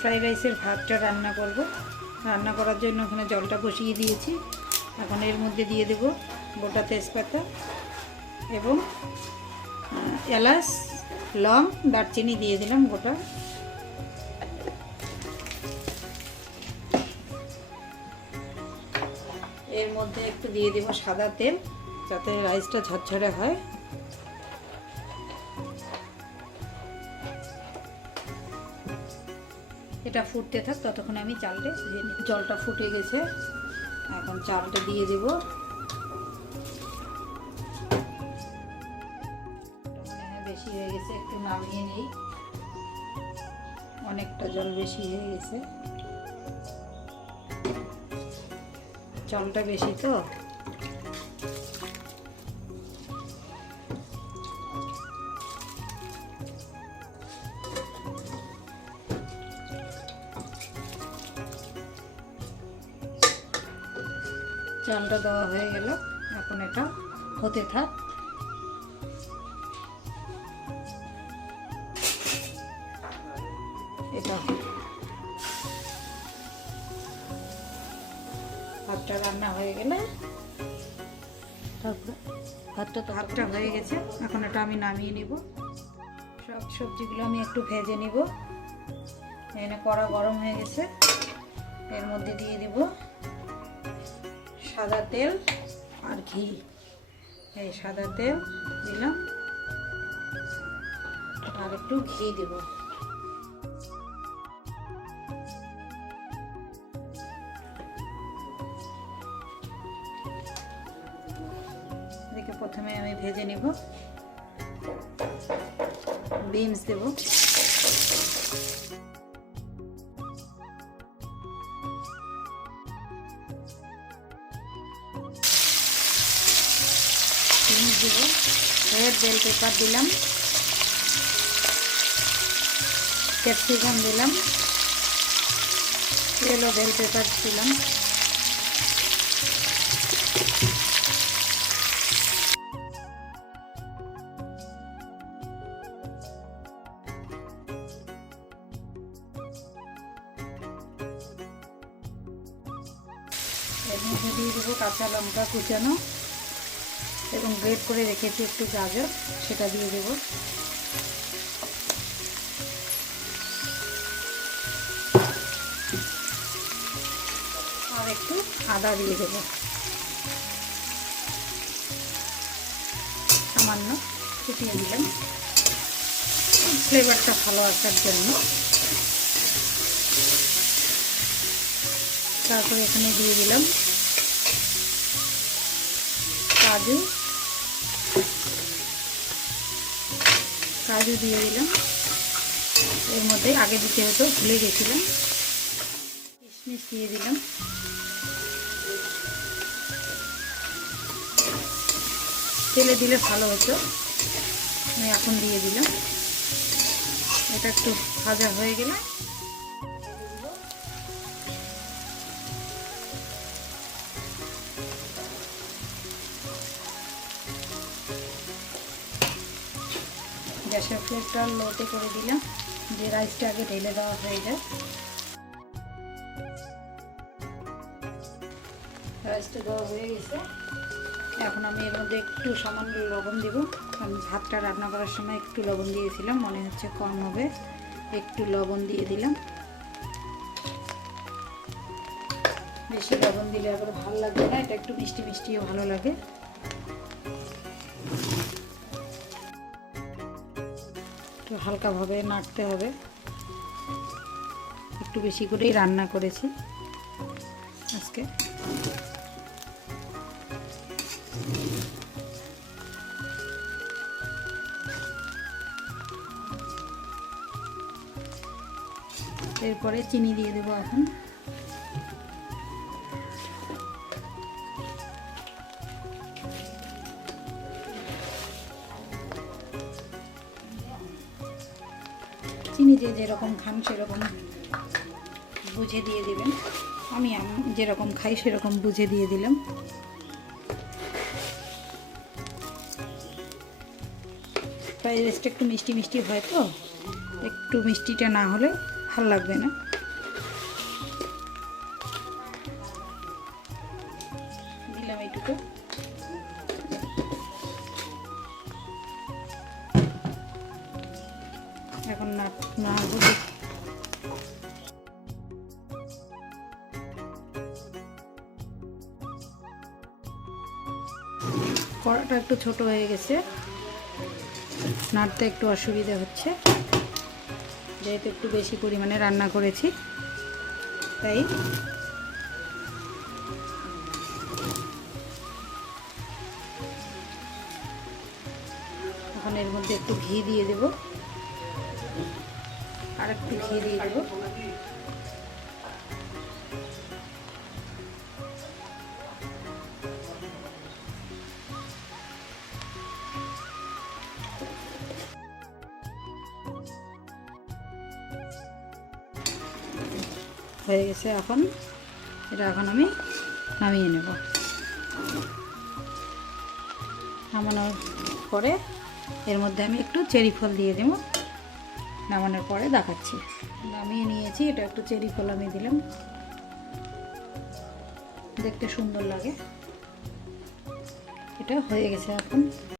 Fried রাইসের ভাতটা রান্না করব। রান্না করার জন্য ওখানে জলটা বসিয়ে দিয়েছি। এখন এর মধ্যে দিয়ে দেব গোটা তেজপাতা এবং এলাচ, লং, দারচিনি দিয়ে দিলাম গোটা। এর মধ্যে একটু দিয়ে দেব সাদা তেল, যাতে রাইসটা ঝরঝরে হয়। এটা ফুটতে থাক, ততক্ষণ আমি চালটা ধুয়ে নিই। জলটা ফুটে গেছে, এখন চালটা দিয়ে দেব। বেশি হয়ে গেছে, একটু নামিয়ে নেই। অনেকটা জল বেশি হয়ে গেছে, জলটা বেশি তো। চালটা দেওয়া হয়ে গেল, এখন এটা হতে থাক। এটা ভাতটা রান্না হয়ে গেলে, তারপরে ভাতটা হয়ে গেছে, এখন এটা আমি নামিয়ে নিব। সব সবজিগুলো আমি একটু ভেজে নিব। এখানে কড়া গরম হয়ে গেছে, এর মধ্যে দিয়ে দিব সাদা তেল আর ঘি। এই সাদা তেল দিলাম আর একটু ঘি দেব। এদিকে প্রথমে আমি ভেজে নিব। বিনস দেব, রেড বেল পেপার দিলাম, ক্যাপসিকাম দিলাম, येलो বেল পেপার দিলাম, এর মধ্যে দিয়ে দেবো কাঁচা লঙ্কা কুচানো এবং গ্রেট করে রেখেছি একটু গাজর, সেটা দিয়ে দেব। আর একটু আদা দিয়ে দেব, সামান্য ফুটিয়ে দিলাম ফ্লেভারটা ভালো আসার জন্য। তারপরে এখানে দিয়ে দিলাম কাজু দিয়ে দিলাম। এর মধ্যে আগে দিতে হতো, ভুলে গেছিলাম। কিশমিশ দিয়ে দিলাম। তেলে দিলে ভালো হতো, আমি এখন দিয়ে দিলাম। এটা একটু ভাজা হয়ে গেলে গ্যাসের ফ্লেমটা লোতে করে দিলাম, যে রাইসটা আগে ঢেলে দেওয়া হয়ে যায়। রাইসটা দেওয়া হয়ে গেছে, এখন আমি এর মধ্যে একটু সামান্য লবণ দেব। আমি ভাতটা রান্না করার সময় একটু লবণ দিয়েছিলাম, মনে হচ্ছে কম হবে, একটু লবণ দিয়ে দিলাম। বেশি লবণ দিলে আবার ভালো লাগবে না, এটা একটু মিষ্টি মিষ্টিও ভালো লাগে। একটু হালকাভাবে নাড়তে হবে, একটু বেশি করেই রান্না করেছি আজকে। এরপরে চিনি দিয়ে দেবো এখন। চিনি যে যেরকম খান সেরকম বুঝে দিয়ে দেবেন। আমি যেরকম খাই সেরকম বুঝে দিয়ে দিলাম। ফ্রাইড রাইসটা একটু মিষ্টি মিষ্টি হয় তো, একটু মিষ্টিটা না হলে ভাল লাগবে না। দিলাম এইটুকু। এখন নাড়বো। কড়াটা একটু ছোট হয়ে গেছে, নাড়তে একটু অসুবিধা হচ্ছে, যেহেতু একটু বেশি পরিমাণে রান্না করেছি তাই। এখন এর মধ্যে একটু ঘি দিয়ে দেব, আর একটু ঘি দিয়ে দেব। হয়ে গেছে। এখন আমি নামিয়ে নেব। নামানোর পরে এর মধ্যে আমি একটু চেরি ফল দিয়ে দেব। নামানোর পরে দেখাচ্ছি। নামিয়ে নিয়েছি, এটা একটু চেরি ফল আমি দিলাম, দেখতে সুন্দর লাগে। এটা হয়ে গেছে এখন।